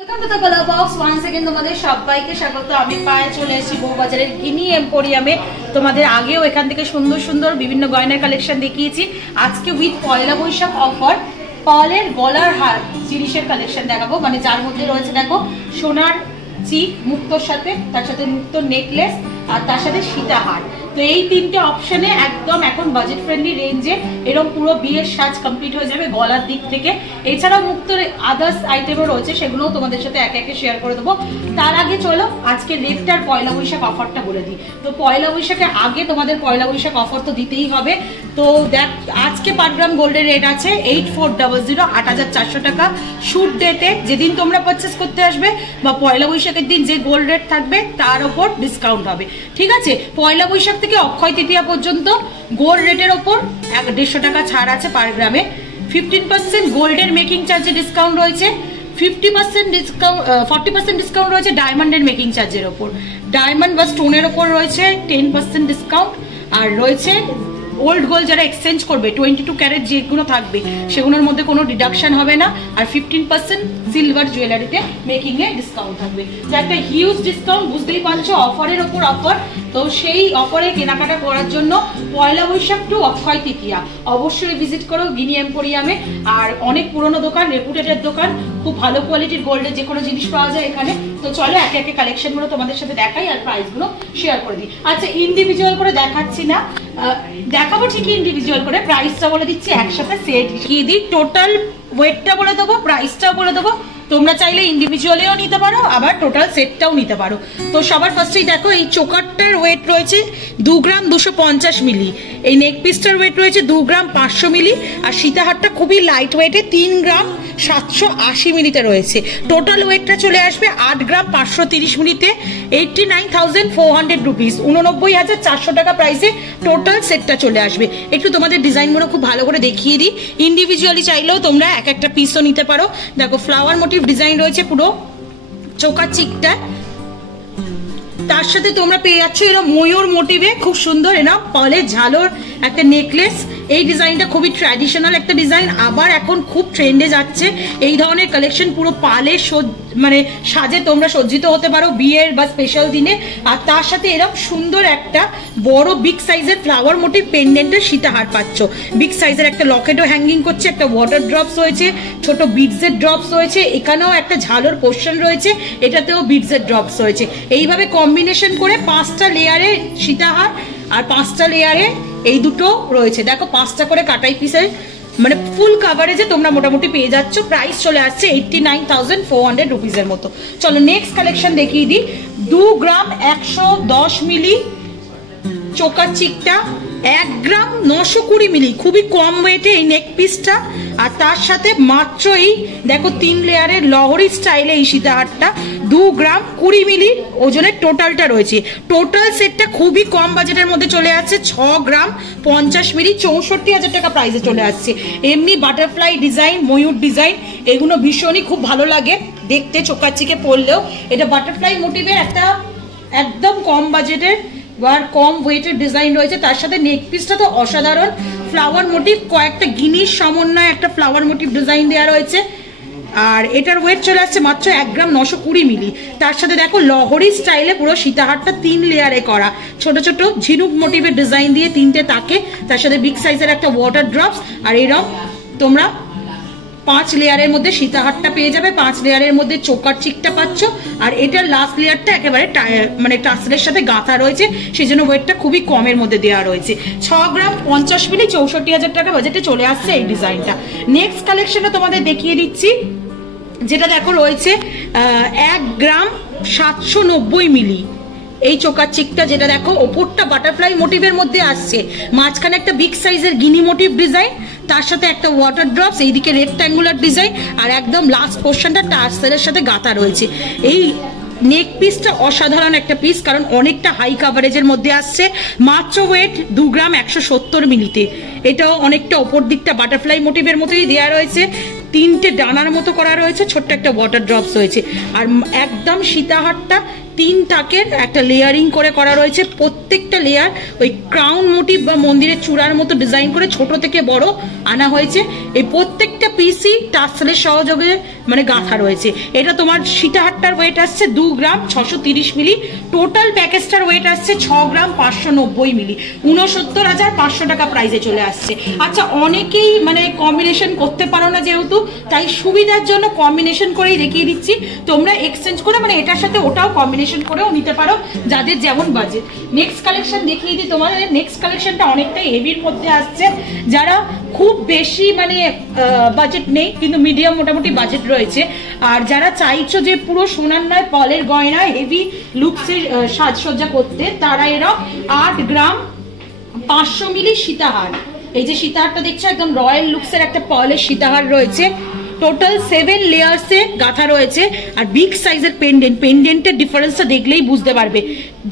Welcome to the colour box once again তোমাদের সবাইকে স্বাগত। আমি পায়ে চলে এসেছি বউবাজারের গিনি এম্পোরিয়ামে। তোমাদের আগেও এখান থেকে সুন্দর সুন্দর বিভিন্ন গয়নার কালেকশন দেখিয়েছি। আজকে উইথ পয়লা বৈশাখ অফার পার্লের গলার হার জিনিসের কালেকশন দেখাবো, মানে যার মধ্যে রয়েছে দেখো সোনার চিক মুক্তোর সাথে, তার সাথে মুক্তোর নেকলেস আর তার সাথে সীতাহার। তো এই তিনটে অপশনে একদম এখন বাজেট ফ্রেন্ডলি রেঞ্জে এরকম পুরো বিয়ের সাজ কমপ্লিট হয়ে যাবে গলার দিক থেকে। এছাড়াও মুক্তোর আদার্স আইটেমও রয়েছে, সেগুলোও তোমাদের সাথে একে একে শেয়ার করে দেবো। তার আগে চলো আজকে রেটটার পয়লা বৈশাখ অফারটা বলে দিই। তো পয়লা বৈশাখের আগে তোমাদের পয়লা বৈশাখ অফার তো দিতেই হবে। তো দেখ আজকে 5 গ্রাম গোল্ডের রেট আছে 8400, 8400 টাকা। শুট ডেটে যেদিন তোমরা পারচেস করতে আসবে বা পয়লা বৈশাখের দিন যে গোল্ড রেট থাকবে তার ওপর ডিসকাউন্ট হবে, ঠিক আছে? পয়লা বৈশাখ থেকে অক্ষয় তৃতীয়া পর্যন্ত গোল্ড রেটের ওপর 150 টাকা ছাড় আছে পার গ্রামে। 15% গোল্ডের মেকিং চার্জে ডিসকাউন্ট রয়েছে, 50% ডিসকাউন্ট 40% ডিসকাউন্ট রয়েছে ডায়মন্ডের মেকিং চার্জের ওপর। ডায়মন্ড বা স্টোনের ওপর রয়েছে 10% ডিসকাউন্ট। আর রয়েছে ওল্ড গোল্ড যারা এক্সচেঞ্জ করবে 22 ক্যারেট যেগুলো থাকবে সেগুলোর মধ্যে কোনো ডিডাকশন হবে না। আর 15% সিলভার জুয়েলারিতে মেকিং এ ডিসকাউন্ট থাকবে। তো একটা হিউজ ডিসকাউন্ট, বুঝতেই পারছো অফারের ওপর অফার। তো সেই অফারে কেনাকাটা করার জন্য পয়লা বৈশাখ টু অক্ষয় তৃতীয়া অবশ্যই ভিজিট করো গিনি এম্পোরিয়ামে। আর অনেক পুরনো দোকান, রেপুটেটেড দোকান, খুব ভালো কোয়ালিটির গোল্ডের যে কোনো জিনিস পাওয়া যায় এখানে। তো চলো একে একে কালেকশনগুলো তোমাদের সাথে দেখাই আর প্রাইসগুলো শেয়ার করে দিই। আচ্ছা ইন্ডিভিজুয়াল করে দেখাচ্ছি না, দেখাবো ঠিকই ইন্ডিভিজুয়াল করে। প্রাইসটা বলে দিচ্ছি একসাথে সেট কি দিই, টোটাল ওয়েটটা বলে দেবো, প্রাইসটাও বলে দেবো। তোমরা চাইলে ইন্ডিভিজুয়ালিও নিতে পারো, আবার টোটাল সেটটাও নিতে পারো। তো সবার ফার্স্টেই দেখো এই চোকারটার ওয়েট রয়েছে 2 গ্রাম 250 মিলি, এই নেক পিসটার ওয়েট রয়েছে 2 গ্রাম 500 মিলি, আর সীতাহারটা খুবই লাইট ওয়েটে 3 গ্রাম 780 মিলিতে রয়েছে। টোটাল ওয়েটটা চলে আসবে 8 গ্রাম 530 মিলিতে 89,400 রুপিস, 89,400 টাকা প্রাইসে টোটাল সেটটা চলে আসবে। একটু তোমাদের ডিজাইনগুলো খুব ভালো করে দেখিয়ে দিই। ইন্ডিভিজুয়ালি চাইলেও তোমরা এক একটা পিসও নিতে পারো। দেখো ফ্লাওয়ার মোটিভ ডিজাইন রয়েছে পুরো চোকার চিকটা, তার সাথে তোমরা পেয়ে যাচ্ছ এরকম ময়ূর মোটিভে খুব সুন্দর এরকম পার্লের ঝালর একটা নেকলেস। এই ডিজাইনটা খুবই ট্র্যাডিশনাল একটা ডিজাইন, আবার এখন খুব ট্রেন্ডে যাচ্ছে এই ধরনের কালেকশন। পুরো পার্লের মানে সাজে তোমরা সজ্জিত হতে পারো বিয়ের বা স্পেশাল দিনে। আর তার সাথে এরকম সুন্দর একটা বড় বিগ সাইজের ফ্লাওয়ার মোটিভ পেন্ডেন্টের সীতাহার পাচ্ছ। বিগ সাইজের একটা লকেটও হ্যাঙ্গিং করছে, একটা ওয়াটার ড্রপস রয়েছে, ছোট বিডসের ড্রপস রয়েছে, এখানেও একটা ঝালর পোর্শন রয়েছে, এটাতেও বিডসের ড্রপস রয়েছে। এইভাবে কম্বিনেশন করে 5টা লেয়ারে সীতাহার আর 5টা লেয়ারে এই দুটো রয়েছে। দেখো 5টা করে কাটাই পিসের, মানে ফুল কাভারেজে তোমরা মোটামুটি পেয়ে যাচ্ছ। প্রাইস চলে আসছে 89,400 রুপিসের মতো। চলো নেক্সট কালেকশন দেখিয়ে দিই। 2 গ্রাম 110 মিলি চোকার চিকটা, 1 গ্রাম 920 মিলি, খুবই কম ওয়েটে এই নেক পিসটা। আর তার সাথে মাত্র এই দেখো 3 লেয়ারের লহরি স্টাইলে এই সীতাহারটা 2 গ্রাম 20 মিলি ওজনের টোটালটা রয়েছে। টোটাল সেটটা খুবই কম বাজেটের মধ্যে চলে আসছে 6 গ্রাম 50 মিলি, 64,000 টাকা প্রাইসে চলে আসছে। এমনি বাটারফ্লাই ডিজাইন, ময়ূর ডিজাইন, এগুলো ভীষণই খুব ভালো লাগে দেখতে চোকার চিকে পরলেও। এটা বাটারফ্লাই মোটিভের একটা একদম কম বাজেটের আর কম ওয়েটের ডিজাইন রয়েছে। তার সাথে নেক পিসটা তো অসাধারণ, ফ্লাওয়ার মোটিভ কয়েকটা গিনির সমন্বয়ে একটা ফ্লাওয়ার মোটিভ ডিজাইন দেওয়া রয়েছে। আর এটার ওয়েট চলে আসছে মাত্র 1 গ্রাম 920 মিলি। তার সাথে দেখো লহরি স্টাইলে পুরো সীতাহারটা 3 লেয়ারে করা, ছোট ছোট ঝিনুক মোটিভের ডিজাইন দিয়ে 3টে তাকে, তার সাথে বিগ সাইজের একটা ওয়াটার ড্রপস। আর এরকম তোমরা 5 লেয়ারের মধ্যে সীতাহারটা পেয়ে যাবে, 5 লেয়ারের মধ্যে চোকার চিকটা পাচ্ছ। আর এটার লাস্ট লেয়ারটা একেবারে মানে টাসেলের সাথে গাঁথা রয়েছে, সেই জন্য ওয়েটটা খুবই কমের মধ্যে দেওয়া রয়েছে। 6 গ্রাম 50 মিলি, 64,000 টাকা বাজেটে চলে আসছে এই ডিজাইনটা। নেক্সট কালেকশনটা তোমাদের দেখিয়ে দিচ্ছি, যেটা দেখো রয়েছে 1 গ্রাম 790 মিলি এই চোকার চিকটা, যেটা দেখো ওপরটা বাটারফ্লাই মোটিভের মধ্যে আসছে, মাঝখানে একটা বিগ সাইজের গিনি মোটিভ ডিজাইন, তার সাথে একটা ওয়াটার ড্রপস, এইদিকে রেক্ট্যাঙ্গুলার ডিজাইন, আর একদম লাস্ট পোর্শনটা টার্সেলের সাথে গাঁথা রয়েছে। এই নেক পিসটা অসাধারণ একটা পিস, কারণ অনেকটা হাই কাভারেজের মধ্যে আসছে। মাত্র ওয়েট 2 গ্রাম 170 মিলিতে। এটাও অনেকটা ওপর দিকটা বাটারফ্লাই মোটিভের মতোই দেওয়া রয়েছে, 3টে ডানার মতো করা রয়েছে, ছোট্ট একটা ওয়াটার ড্রপস রয়েছে। আর একদম সীতাহারটা 3 তাকের একটা লেয়ারিং করে করা রয়েছে, প্রত্যেকটা লেয়ার ওই ক্রাউন মোটিভ বা মন্দিরের চূড়ার মতো ডিজাইন করে ছোট থেকে বড় আনা হয়েছে। এই প্রত্যেকটা পিসই টাসেলের সহযোগে মানে গাঁথা রয়েছে। এটা তোমার সীতাহারটার ওয়েট আসছে 2 গ্রাম 630 মিলি, টোটাল প্যাকেজটার ওয়েট আসছে 6 গ্রাম 590 মিলি, 69,500 টাকা প্রাইসে চলে আসছে। আচ্ছা, অনেকেই মানে কম্বিনেশন করতে পারো না যেহেতু, তাই সুবিধার জন্য কম্বিনেশন করেই দেখিয়ে দিচ্ছি। তোমরা এক্সচেঞ্জ করে মানে এটার সাথে ওটাও কম্বিনেশন করেও নিতে পারো, যাদের যেমন বাজেট। নেক্সট কালেকশন দেখিয়ে দিই তোমাদের। নেক্সট কালেকশনটা অনেকটাই হেভির মধ্যে আসছে, যারা খুব বেশি মানে বাজেট নেই কিন্তু মিডিয়াম মোটামুটি বাজেট রয়েছে, আর যারা চাইছো যে পুরো সোনার নয় পলের গয়না হেভি লুকসের সাজসজ্জা করতে, তারা এরা 8 গ্রাম 500 মিলি সীতাহার, এই যে সীতাহারটা দেখছো একদম রয়্যাল লুকসের একটা পলের সীতাহার রয়েছে, টোটাল 7 লেয়ার্সে গাঁথা রয়েছে। আর বিগ সাইজের পেন্ডেন্টের ডিফারেন্সটা দেখলেই বুঝতে পারবে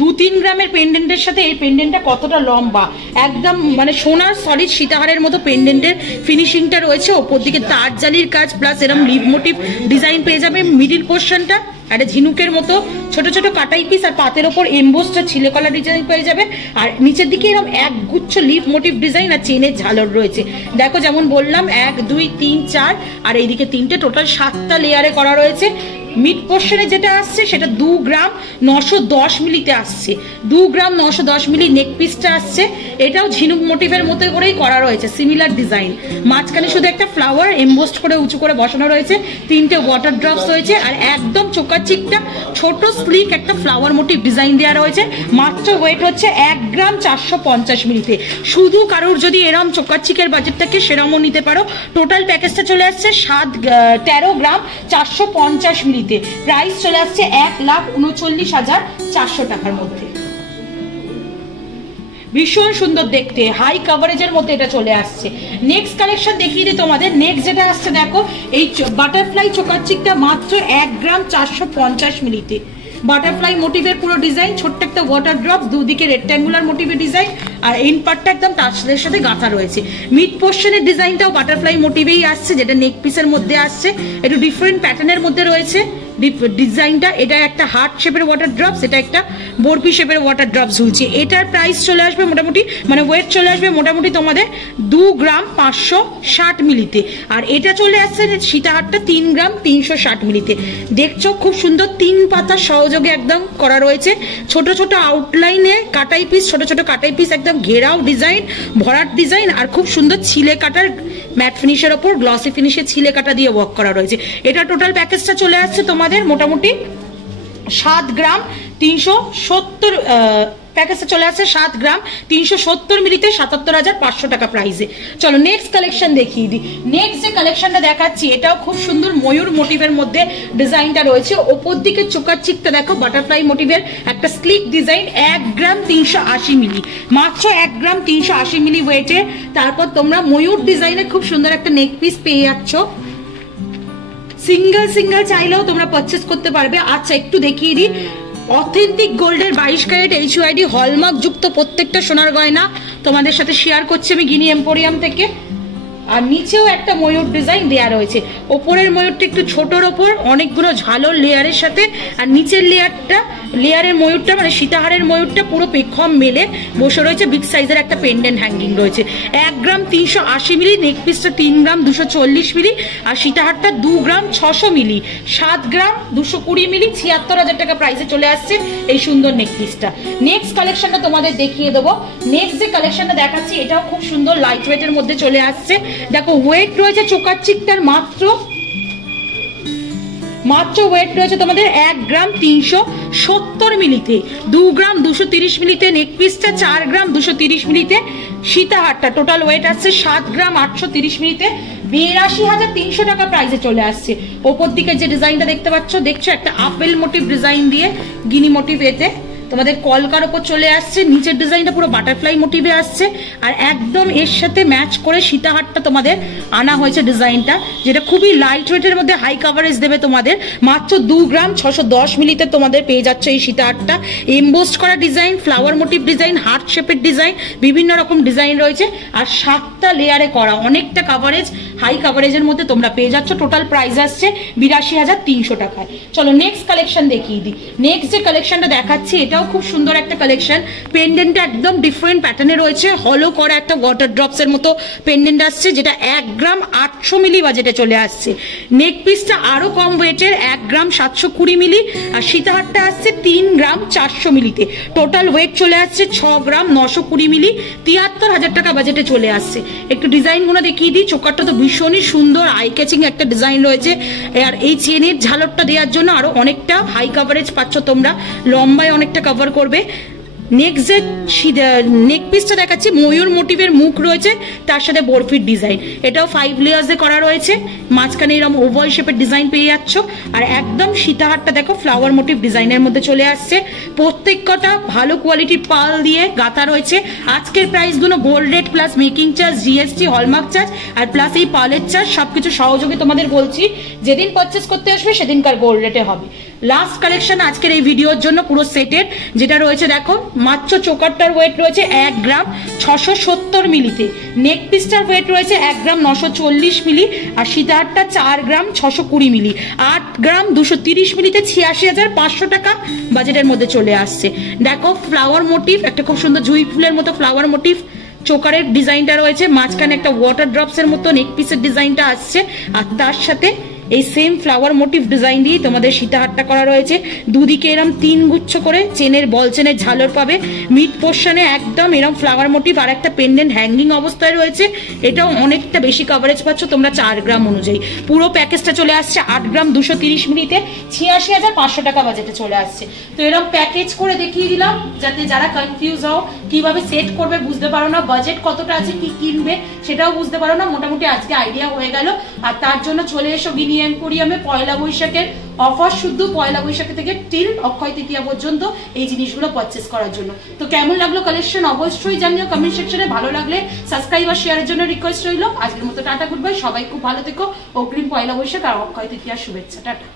2-3 গ্রামের পেন্ডেন্টের সাথে এই পেন্ডেন্টটা কতটা লম্বা, একদম মানে সোনার সলিড সীতাহারের মতো পেন্ডেন্টের ফিনিশিংটা রয়েছে। ওপর দিকে তার জালির কাজ প্লাস এরকম লিভ মোটিভ ডিজাইন পেয়ে যাবে। মিডিল পোর্শনটা একটা ঝিনুকের মতো ছোট ছোট কাটাই পিস আর পাতের ওপর এমবোসটা ছিলেকলা ডিজাইন পেয়ে যাবে। আর নিচের দিকে এরকম এক গুচ্ছ লিভ মোটিভ ডিজাইন আর চেনের ঝালর রয়েছে। দেখো যেমন বললাম 1 2 3 4 আর এইদিকে 3টে, টোটাল 7টা লেয়ারে করা রয়েছে। মিড পোর্শনে যেটা আসছে সেটা 2 গ্রাম 910 মিলিতে আসছে, 2 গ্রাম 910 মিলি নেক পিসটা আসছে। এটাও ঝিনুক মোটিভের মতো করেই করা রয়েছে, সিমিলার ডিজাইন। মাঝখানে শুধু একটা ফ্লাওয়ার এমবোস্ট করে উঁচু করে বসানো রয়েছে, 3টে ওয়াটার ড্রপস রয়েছে আর একদম চোকাচিকটা ছোট স্লিক একটা ফ্লাওয়ার মোটিভ ডিজাইন দেওয়া রয়েছে। মাত্র ওয়েট হচ্ছে 1 গ্রাম 450 মিলিতে। শুধু কারোর যদি এরম চোকাচিকের বাজেট থাকে সেরমও নিতে পারো। টোটাল প্যাকেজটা চলে আসছে 13 গ্রাম 450 মিলি, প্রাইস চলে আসছে 1,39,400 টাকার মধ্যে। ভীষণ সুন্দর দেখতে, হাই কভারেজের মধ্যে এটা চলে আসছে। নেক্সট কালেকশন দেখিয়ে দিই তোমাদের। নেক্সট যেটা আসছে দেখো, এই বাটারফ্লাই চোকাচিকটা মাত্র 1 গ্রাম 450 মিলিতে। বাটারফ্লাই মোটিভের পুরো ডিজাইন, ছোট্ট একটা ওয়াটার ড্রপ, দুদিকে রেক্ট্যাঙ্গুলার মোটিভের ডিজাইন আর ইন পার্টটা একদম টাচের সাথে গাঁথা রয়েছে। মিড পোর্শনের ডিজাইনটাও বাটারফ্লাই মোটিভেই আসছে, যেটা নেক পিসের মধ্যে আসছে, একটু ডিফারেন্ট প্যাটার্নের মধ্যে রয়েছে ডিজাইনটা। এটা একটা হার্ট শেপের ওয়াটার ড্রপস, এটা একটা বরফি শেপের ওয়াটার ড্রপস ঝুলছে। এটার প্রাইস চলে আসবে মোটামুটি মানে ওয়েট চলে আসবে মোটামুটি তোমাদের 2 গ্রাম 560 মিলিতে। আর এটা চলে আসছে সীতাহারটা 3 গ্রাম 360 মিলিতে। দেখছো খুব সুন্দর 3 পাতা সহযোগে একদম করা রয়েছে, ছোট ছোট আউটলাইনে কাটাই পিস, ছোট ছোট কাটাই পিস, একদম ঘেরাও ডিজাইন, ভরাট ডিজাইন আর খুব সুন্দর ছিলে কাটার ম্যাট ফিনিশের ওপর গ্লসি ফিনিশে ছিলে কাটা দিয়ে ওয়ার্ক করা রয়েছে। এটা টোটাল প্যাকেজটা চলে আসছে তোমাদের মোটামুটি 7 গ্রাম 370 প্যাকেজটা চলে আসছে 7 গ্রাম 370 মিলিতে 77,500 টাকা প্রাইসে। চলো নেক্সট কালেকশন দেখিয়ে দিই। নেক্সট যে কালেকশনটা দেখাচ্ছি এটাও খুব সুন্দর ময়ূর মোটিভের মধ্যে ডিজাইনটা রয়েছে। ওপর দিকে চোকার চিকটা দেখো বাটারফ্লাই মোটিভের একটা স্লিক ডিজাইন, 1 গ্রাম 380 মিলি, মাত্র 1 গ্রাম 380 মিলি ওয়েটে। তারপর তোমরা ময়ূর ডিজাইনের খুব সুন্দর একটা নেক পিস পেয়ে যাচ্ছ। সিঙ্গেল চাইলেও তোমরা পারচেস করতে পারবে। আচ্ছা একটু দেখিয়ে দিই, অথেন্টিক গোল্ডের 22 ক্যারেট HUID হলমার্ক যুক্ত প্রত্যেকটা সোনার গয়না তোমাদের সাথে শেয়ার করছি আমি গিনি এম্পোরিয়াম থেকে। আর নিচেও একটা ময়ূর ডিজাইন দেওয়া রয়েছে। ওপরের ময়ূরটা একটু ছোটর ওপর অনেকগুলো ঝালর লেয়ারের সাথে, আর নিচের লেয়ারের ময়ূরটা মানে সীতাহারের ময়ূরটা পুরো পেখম মেলে বসে রয়েছে। বিগ সাইজের একটা পেন্ডেন্ট হ্যাঙ্গিং রয়েছে। 1 গ্রাম 380 মিলি, নেক পিসটা 3 গ্রাম 240 মিলি আর সীতাহারটা 2 গ্রাম 600 মিলি, 7 গ্রাম 220 মিলি, 76,000 টাকা প্রাইসে চলে আসছে এই সুন্দর নেক পিসটা। নেক্সট কালেকশনটা তোমাদের দেখিয়ে দেবো। নেক্সট যে কালেকশনটা দেখাচ্ছি এটাও খুব সুন্দর লাইট ওয়েটের মধ্যে চলে আসছে। দেখো ওয়েট রয়েছে চোকার চিকটার মাত্র ওয়েট রয়েছে তোমাদের 1 গ্রাম 370 মিলিতে, 2 গ্রাম 230 মিলিতে নেক পিসটা, 4 গ্রাম 230 মিলিতে সীতাহারটা। টোটাল ওয়েট আসছে 7 গ্রাম 830 মিলিতে, 82,300 টাকা প্রাইসে চলে আসছে। ওপর দিকে যে ডিজাইনটা দেখতে পাচ্ছ, দেখছো একটা আপেল মোটিভ ডিজাইন দিয়ে গিনি মোটিভ এতে তোমাদের কলকার ওপর চলে আসছে, নিচের ডিজাইনটা পুরো বাটারফ্লাই মোটিভে আসছে, আর একদম এর সাথে ম্যাচ করে সীতাহারটা তোমাদের আনা হয়েছে ডিজাইনটা, যেটা খুবই লাইট ওয়েটের মধ্যে হাই কাভারেজ দেবে তোমাদের। মাত্র 2 গ্রাম 610 মিলিতে তোমাদের পেয়ে যাচ্ছে এই সীতাহারটা। এমবোস্ট করা design, flower motive design, heart শেপের ডিজাইন, বিভিন্ন রকম ডিজাইন রয়েছে, আর 7টা লেয়ারে করা, অনেকটা কাভারেজ, হাই কাভারেজের মধ্যে তোমরা পেয়ে যাচ্ছ। টোটাল প্রাইস আসছে 82,300 টাকায়। চলো নেক্সট কালেকশন দেখিয়ে দিই। নেক্সট যে কালেকশনটা দেখাচ্ছি এটাও খুব সুন্দর একটা কালেকশন। পেন্ডেন্টটা একদম ডিফারেন্ট প্যাটার্নে রয়েছে, হলো করা একটা ওয়াটার ড্রপস এর মতো পেন্ডেন্ট আসছে, যেটা 1 গ্রাম 800 মিলি বাজেটে চলে আসছে। নেক পিসটা আরো কম ওয়েটের, 1 গ্রাম 720 মিলি, আর সীতাহারটা আসছে 3 গ্রাম 400 মিলিতে। টোটাল ওয়েট চলে আসছে 6 গ্রাম 920 মিলি, 73,000 টাকা বাজেটে চলে আসছে। একটু ডিজাইনগুলো দেখিয়ে দিই। চোকারটা তো ভীষণই সুন্দর, আই ক্যাচিং একটা ডিজাইন রয়েছে, আর এই চেনের ঝালরটা দেওয়ার জন্য আরো অনেকটা হাই কাভারেজ পাচ্ছ তোমরা, লম্বায় অনেকটা কভার করবে। নেক্সট যে নেক পিসটা দেখাচ্ছি, ময়ূর মোটিভের মুখ রয়েছে, তার সাথে বরফির ডিজাইন, এটাও 5 লেয়ার্সে করা রয়েছে, মাঝখানে এরকম ওভাল শেপের ডিজাইন পেয়ে যাচ্ছ, আর একদম সীতাহারটা দেখো ফ্লাওয়ার মোটিভ ডিজাইনের মধ্যে চলে আসছে। প্রত্যেকটা ভালো কোয়ালিটির পাল দিয়ে গাঁথা রয়েছে। আজকের প্রাইসগুলো gold rate plus making charge, GST, hallmark charge, আর প্লাস এই পালের চার্জ, সবকিছু সহযোগে তোমাদের বলছি। যেদিন পারচেস করতে আসবে সেদিনকার গোল্ড রেটে হবে। লাস্ট কালেকশন আজকের এই ভিডিওর জন্য পুরো সেটের, যেটা রয়েছে দেখো, মাত্র চোকারটার ওয়েট রয়েছে 1 গ্রাম 670 মিলিতে, নেক পিসটার ওয়েট রয়েছে 1 গ্রাম 940 মিলি, আর সীতাহারটা 4 গ্রাম 620 মিলি, 8 গ্রাম 230 মিলিতে 86,500 টাকা বাজেটের মধ্যে চলে আসছে। দেখো ফ্লাওয়ার মোটিভ, একটা খুব সুন্দর জুঁই ফুলের মতো ফ্লাওয়ার মোটিভ চোকারের ডিজাইনটা রয়েছে, মাঝখানে একটা ওয়াটার ড্রপস এর মতো নেক পিসের ডিজাইনটা আসছে, আর তার সাথে এই সেম ফ্লাওয়ার মোটিভ ডিজাইন দিয়ে তোমাদের সীতাহারটা করা রয়েছে। দুদিকে এরম 3 গুচ্ছ করে চেনের বল চেনের ঝালর পাবে, মিড পোর্শনে একদম এরম ফ্লাওয়ার মোটিভ, আর একটা পেন্ডেন্ট হ্যাঙ্গিং অবস্থায় রয়েছে, এটাও অনেকটা বেশি কভারেজ পাচ্ছ তোমরা 4 গ্রাম অনুযায়ী। পুরো প্যাকেজটা চলে আসছে 8 গ্রাম 230 মিলিতে, 86,500 টাকা বাজেটে চলে আসছে। তো এরকম প্যাকেজ করে দেখিয়ে দিলাম, যাতে যারা কনফিউজ হও কিভাবে সেট করবে, বুঝতে পারো না বাজেট কতটা আছে, কি কিনবে সেটাও বুঝতে পারো না, মোটামুটি আজকে আইডিয়া হয়ে গেল। আর তার জন্য চলে এসো গিনি এম্পোরিয়ামে পয়লা বৈশাখের অফার, শুদ্ধ পয়লা বৈশাখ থেকে টিল অক্ষয় তৃতীয়া পর্যন্ত এই জিনিসগুলো পারচেস করার জন্য। তো কেমন লাগলো কালেকশন অবশ্যই জানিও কমেন্ট সেকশনে, ভালো লাগলে সাবস্ক্রাইব আর শেয়ারের জন্য রিকোয়েস্ট রইল। আজকের মতো টাটা, গুড বাই, সবাই খুব ভালো থেকো, অগ্রিম পয়লা বৈশাখ আর অক্ষয় তৃতীয়ার শুভেচ্ছা, টাটা।